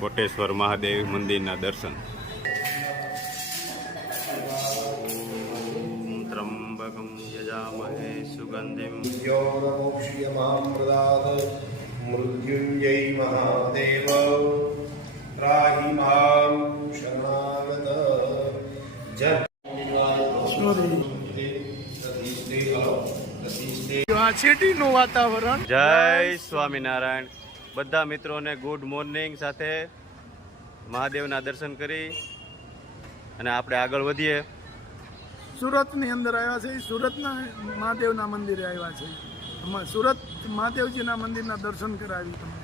કોટેશ્વર મહાદેવ મંદિરના દર્શન. ત્રંબકમ યજામહે સુગંધિમ યોગમોક્ષીયમામ મહાદેવ ત્રાહી જય આ વાતાવરણ. જય સ્વામિનારાયણ. બધા મિત્રોને ગુડ મોર્નિંગ સાથે મહાદેવના દર્શન કરી અને આપણે આગળ વધીએ. સુરતની અંદર આવ્યા છે સુરતના મહાદેવના મંદિરે આવ્યા છે. સુરત મહાદેવજીના મંદિરના દર્શન કરાવી તમે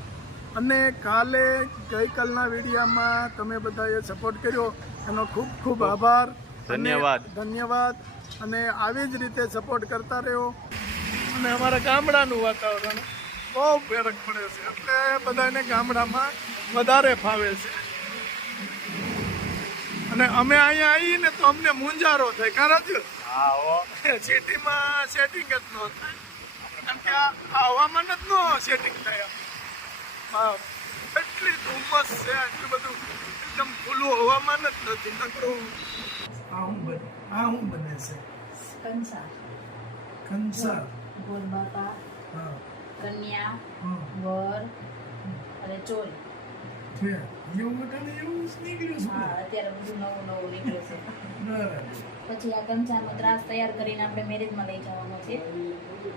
અને કાલે ગઈકાલના વિડીયામાં તમે બધાએ સપોર્ટ કર્યો. એનો ખૂબ ખૂબ આભાર. ધન્યવાદ. ધન્યવાદ. અને આવી જ રીતે સપોર્ટ કરતા રહ્યો. અને અમારા ગામડાનું વાતાવરણ બહુ ફેરક પડે છે. એટલે બધાને ગામડામાં વધારે ફાવે છે. અને અમે અહીંયા આવીને તો અમને મૂંઝારો થાય. કારણ કે સિટીમાં સેટિંગ જ ન થાય. કેમ કે આ હવામાન જ ન સેટિંગ થાય. હા. એટલી ધુમ્મસ છે એટલું બધું એકદમ ખુલ્લું હવામાન જ નથી. નકરું. આ હું બને? આ હું બને છે? કંસાર. કંસાર. ગોળ બાપા હા. કન્યા વર અને ચોરી. એવું બધાને એવું જ નીકળ્યું હા અત્યારે બધું નવું નવું નીકળે છે. પછી આ કંસારનો ત્રાસ તૈયાર કરીને આપણે મેરેજમાં લઈ જવાનો છે.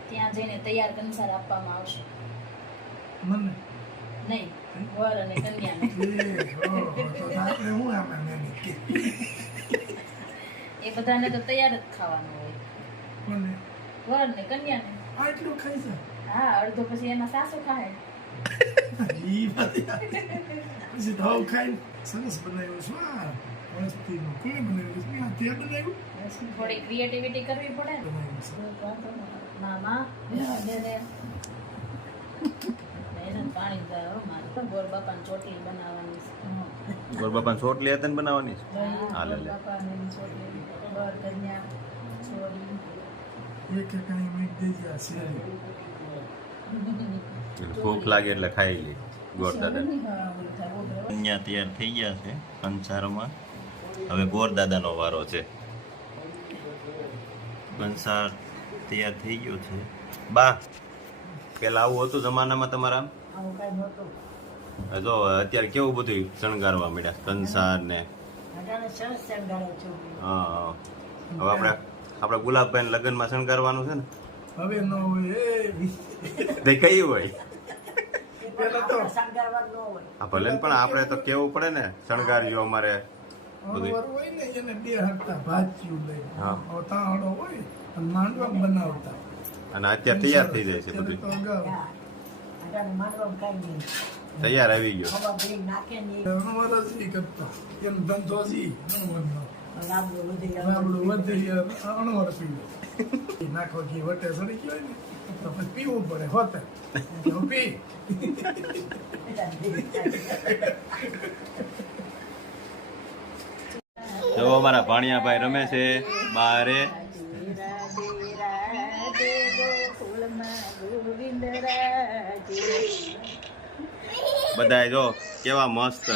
ત્યાં જઈને તૈયાર કંસાર આપવામાં આવશે. મને? નહીં વર અને કન્યાને એ બધાને તો તૈયાર જ ખાવાનું હોય. વર ને કન્યાને આટલું ખાઈ હા અડધો પછી એમાં સાસુ ખાય. ઈ પછી ભાવ ખાઈને સરસ બનાવ્યું છે આ વસ્તીનું કોણે બનાવ્યું? છે આ તે બનાવ્યું? થોડી ક્રિએટિવિટી કરવી પડે મામા એને પાણી દાવ મારે ગોર બાપાની ચોટલી બનાવવાની છે. ગોરબાપાને ચોટલી હતા બનાવવાની છે? હા, લે, લે. ચોટલી વર કન્યા એક કાંઈ ભૂખ લાગે એટલે ખાઈ લે. ગોર દાદા. હા, બધું થાય, બહુ બરાબર. કન્યા તૈયાર થઈ ગયા છે કંસારમાં હવે ગોર દાદાનો વારો છે. કંસાર તૈયાર થઈ ગયો છે. બા પેલા આવું હતું જમાનામાં તમારા જો અત્યારે કેવું બધું શણગારવા મળ્યા કંસાર ને. હા. હવે આપણે આપણે ગુલાબભાઈ લગ્નમાં શણગારવાનું છે ને? હવે ન હોય એ. કઈ હોય. પેલા તો. આ ભલે પણ આપણે તો કેવું પડે ને શણગારજો અમારે. હોય ને એને બે હપ્તા ભાજ્યું લઈ હા. તાવડો હોય અને માંડવા બનાવતા. અને અત્યારે તૈયાર થઈ જાય છે બધું નહીં. તૈયાર આવી ગયો. નાખે ને એ અણવર જ ઈ કરતા. એમ ધંધો જી અણવરનો લાંબુ વધી. અણવર પી જો અમારા ભાણિયાભાઈ રમે છે, બારે. બધા જો કેવા મસ્ત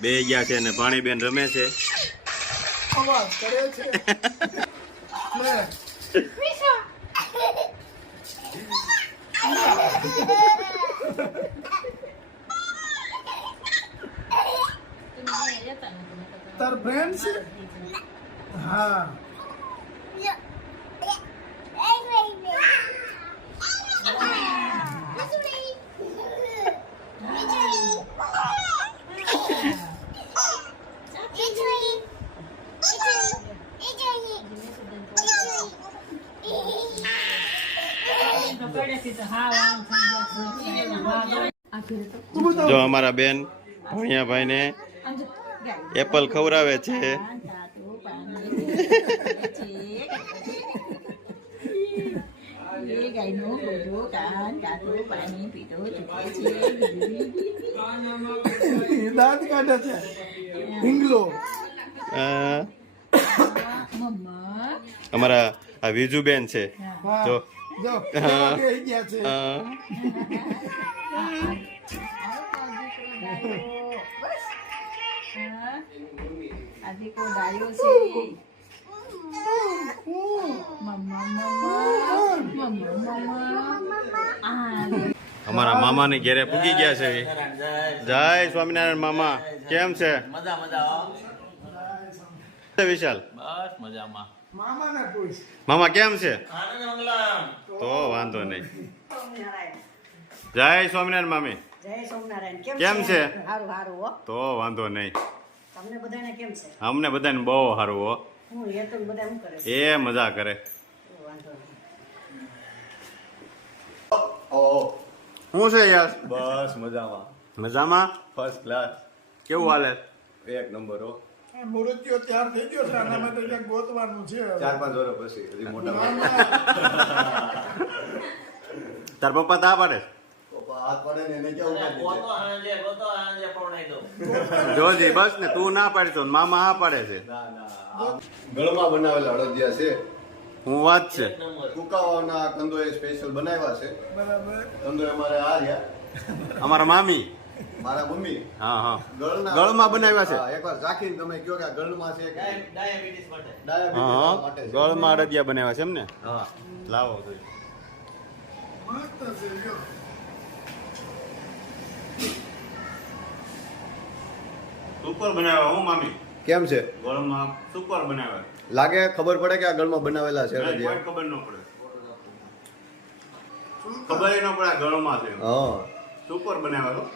બે ગયા છે ને ભાણીબેન રમે છે અવાજ કરે છે લે તમે જતા નથી, નકર તો તાર ફ્રેન્ડ છે હા જો અમારા બેન ભણિયાભાઈ ને એપલ ખવડાવે છે. દાંત કાઢે છે. ઢીંગલો. અમારા આ વિજુબેન છે. જો જો હા. બેહી ગયા છે? આજે કોઈ ડાયો છે મમ્મા મમ્મા મમ્મા મમ્મા આ લે. અમારા મામાની ઘેરે પૂગી ગયા છે જય સ્વામિનારાયણ મામા કેમ છે મજા મજા વિશાલ બસ મજામાં મામા કેમ છે? તો વાંધો નહીં. જય સ્વામિનારાયણ મામી. જય કેમ કેમ છે? સારું સારું હો. તો વાંધો નહીં. તમને બધાને કેમ છે? અમને બધાને બહુ સારું હો. બધા શું કરે એ મજા કરે. વાંધો શું છે યાર? બસ મજામાં. મજામાં? ફર્સ્ટ ક્લાસ કેવું હાલે? એક નંબર હો. મૃત્યુ ત્યાર થઈ ગયો છે આના માટે ક્યાંક ગોતવાનું છે ચાર પાંચ વર્ષ પછી હજી મોટા. તાર પપ્પા તા પાડે? જોજી બસ ને તું ના પાડશો ને મામા હા પાડે છે. ના ના. ગળમાં બનાવેલા અડદિયા છે. હું વાત છે. કુકાવાના કંદોએ સ્પેશિયલ બનાવ્યા છે. બરાબર. કંદોએ અમારે આ રહ્યા. અમારા મામી. મારા મમ્મી હા હા. ગળના ગળમાં બનાવ્યા છે. એકવાર ચાખીને તમે કયો કે ગળમાં છે કે ડાયાબિટીસ માટે. ડાયાબિટીસ માટે ગળમાં અડદિયા બનાવ્યા છે એમ ને હા. લાવો મસ્ત છે લ્યો. સુપર બનાવ્યા હું મામી. કેમ છે? ગળમાં સુપર બનાવ્યા. લાગે ખબર પડે કે આ ગળમાં બનાવેલા છે કોઈ અડદિયા? ખબર ન પડે. ખબર ન પડે આ ગળમાં છે હા. સુપર બનાવ્યા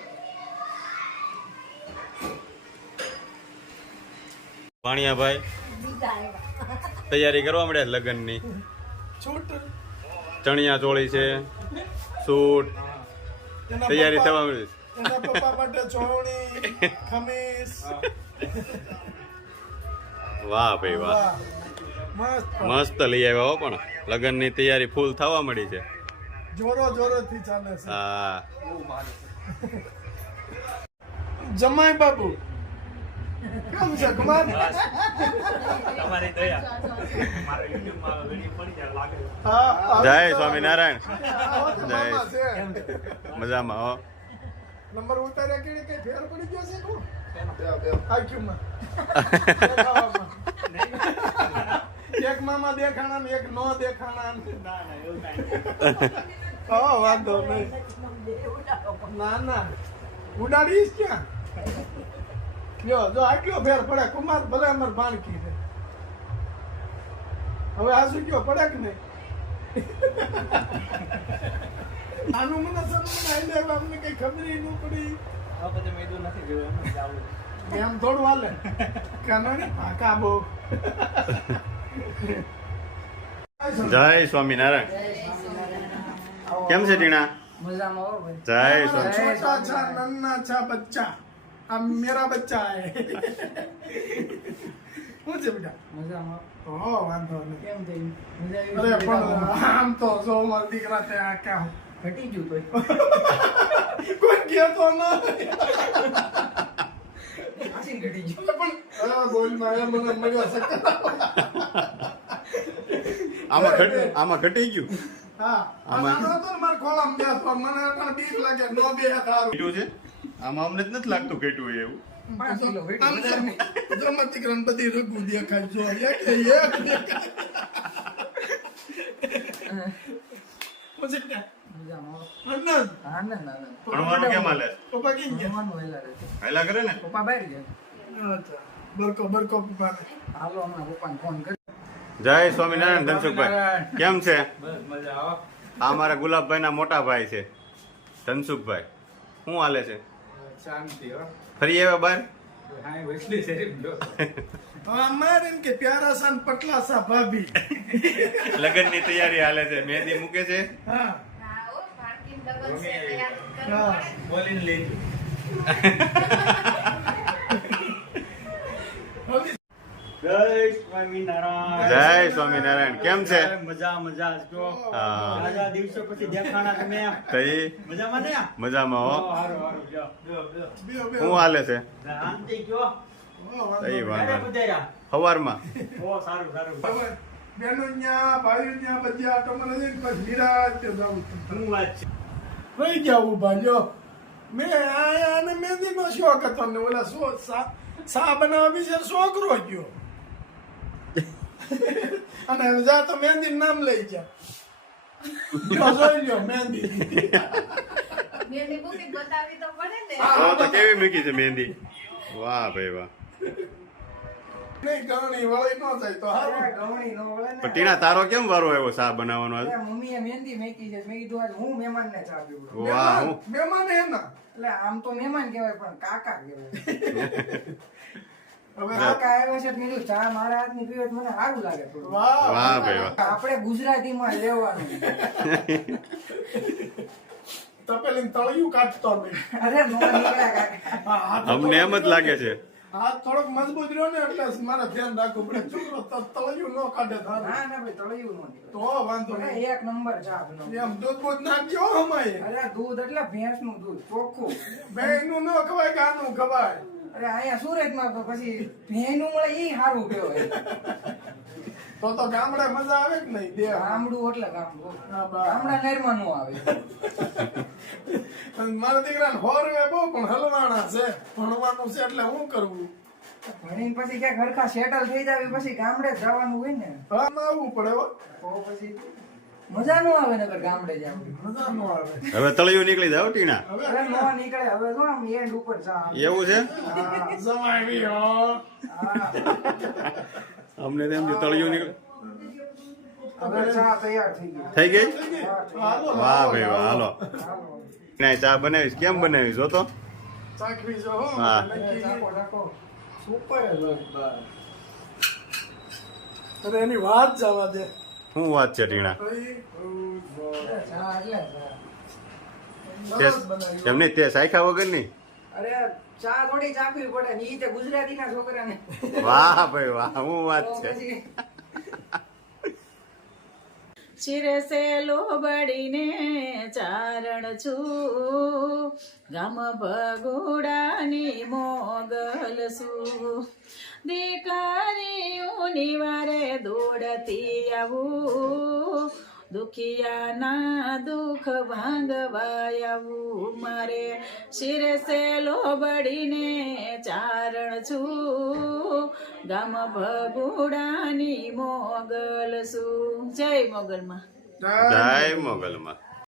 ભાણિયાભાઈ તૈયારી કરવા મળે લગ્નની. ચણિયા ચોળી છે, સૂટ, તૈયારી થવા મળી વાહ ભાઈ વાહ. મસ્ત લઈ આવ્યા હો પણ. લગ્નની તૈયારી ફૂલ થવા મળી છે. જોરો જોરો હા. જમાઈ બાબુ કેમ છે કુમાર તમારી દયા. મારો યુટ્યુબમાં વિડિયો પડી જાય લાગે. જય સ્વામિનારાયણ. જય. મજામાં હો. નંબર ઉતાર્યા કે કઈ ફેર પડી ગયો છે. દેખાવામાં. એક મામા દેખાણા ને એક નો દેખાણા ને. ના ના એવું કાંઈ વાંધો નહીં. ના ના. ઉડાડીશ ક્યાં? જો જો આટલો ફેર પડે કુમાર ભલે અમાર હવે આ કયો પડે કે ખબર એમ થોડું હાલે. કાનોની ફાંકા બહુ જય સ્વામિનારાયણ. કેમ છે ટીણા? જય સ્વામી છા નન્ના છા બચ્ચા. આ મેરા બચ્ચા હે શું છે બેટા મજામાં હો વાંધો નહીં કેમ થઈ મજા આવી અરે પણ આમ તો જો મારા દીકરા તે આ ક્યાં ઘટી ગયું કોઈ કોઈ ગયો તો ના આશીન ઘટી ગયું પણ બોલ મારા મને મળ્યો સકતા આમાં ઘટી આમાં ઘટી ગયું હા આમાં તો મારે ખોલામ ખોળામાં બેસવા મને પણ બીક લાગે નો બે હાથ બીજું છે આમાં અમને જ નથી લાગતું ઘટ્યું એવું. રઘુ ભણવાનું કેમ હાલે? પપ્પા કેમ કરે ને? પપ્પા બહાર ગયા. બરકો બરકો હાલો હમણાં પપ્પાને ફોન કરી જય સ્વામિનારાયણ ધનસુખભાઈ. કેમ છે? બસ મજા આવો. આ મારા ગુલાબભાઈ ના મોટા ભાઈ છે ધનસુખભાઈ. શું હાલે છે? શાંતિ હો. ફરી આવ્યા બાર? અમારે એમ કે પ્યારા સા ને પટલા સા ભાભી. લગ્નની તૈયારી હાલે છે. મહેંદી મૂકે છે? બોલીને લેજો સ્વામિનારાયણ. કેમ છે? મજા મજા જો હા. દિવસો પછી દેખાણા તમે તઈ? મજામાં ને? મજામાં હો. હારું જો જો જો. શું હાલે છે? શાંતિ વાંધો તઈ વાંધો સવારમાં ઓ સારું સારું. હવે ન્યા ભાઈઓ ન્યા બધી આટો મને જઈને પછી નિરાંતે જાઉં છું. વાત ઊભા? મેં આયા અને મહેંદીનો શોખ હતો ને ઓલા સો સા સા બનાવવા વિશે છોકરો ગયો અને જા તો મહેંદી નામ લઈ જા. ને. કેવી મૂકી છે મહેંદી? વાહ ભાઈ વાહ. નહીં ગરણી વળી ન જાય તો હારું. ગવણી નો વળે ને. પણ ટીના તારો કેમ વારો આવ્યો ચા બનાવવાનો આજ? અરે મમ્મીએ મહેંદી મેકી છે. મેં કીધું આજ હું મહેમાનને ચા પીવડાવું. વાહ હું? મહેમાન એના. એટલે આમ તો મહેમાન કહેવાય પણ કાકા કહેવાય. હવે ગુજરાતી મેં કીધું ચા મારા હાથની પીવે તો મને સારું લાગે થોડું વાહ વાહ ભાઈ વાહ. આપણે ગુજરાતીમાં લેવાનું. તળિયું કાઢતો અરે નો અમને એમ જ લાગે છે. હા થોડોક મજબૂત રહ્યો ને એટલે મારે ધ્યાન રાખવું પડે. છોકરો તો તળિયું ન કાઢે. ના ના ભાઈ તળિયું નો તો વાંધો નહીં. એક નંબર ચા બનાવું એમ દૂધ બૂધ નાખ્યો અમાય અરે દૂધ એટલે ભેંસનું દૂધ ચોખ્ખું. બેયનું ન ખવાય કે આનું ખવાય? અરે અહીંયા સુરતમાં પછી ભેનું મળે ઈ સારું કહેવાય. તો તો ગામડે મજા આવે કે નહીં? દે ગામડું એટલે ગામડું. હા. ગામડા નહેરમાં નું આવે. મારા દીકરાને હોરવે બહુ પણ હલવાણા છે. ભણવાનું છે એટલે શું કરવું ભણીને પછી ક્યાંક હરખા સેટલ થઈ જાવ પછી ગામડે જવાનું હોય ને. હા આવવું પડે હો. તો પછી મજા નો આવે નગર ગામડે જાવ મજા ન આવે. હવે તળિયું નીકળી જાવ ટીણા. હવે નો નીકળે હવે તો આમ એન્ડ ઉપર ચા એવું છે? અમને તેમ તળિયું નીકળે હવે ચા તૈયાર થઈ ગઈ. થઈ ગઈ? વાહ ભાઈ વાહ હાલો. ના ચા બનાવીશ. કેમ બનાવીશ જો તો? ચાખવી જો હા. નક્કી. ચાખો, ચાખો. સુપર અરે એની વાત જવા દે. શું વાત છે ટીણા બનાવી તે- સાયખા વગરની અરે ચા થોડી ચાખવી પડે ને તે ગુજરાતી ના છોકરાને. વાહ ભાઈ વાહ શું વાત છે? શિરસે લોબડીને ચારણ છું. ગમ ભગોડાની મોગલ છું. દીકરીઓની વારે દોડતી આવું. દુખિયાના દુઃખ ભાંગવાયાવું મારે. શિરસે લોબડીને ચારણ છું. ગામ ભગુડાની મોગલ છું. જય મોગલમાં. જય મોગલમાં.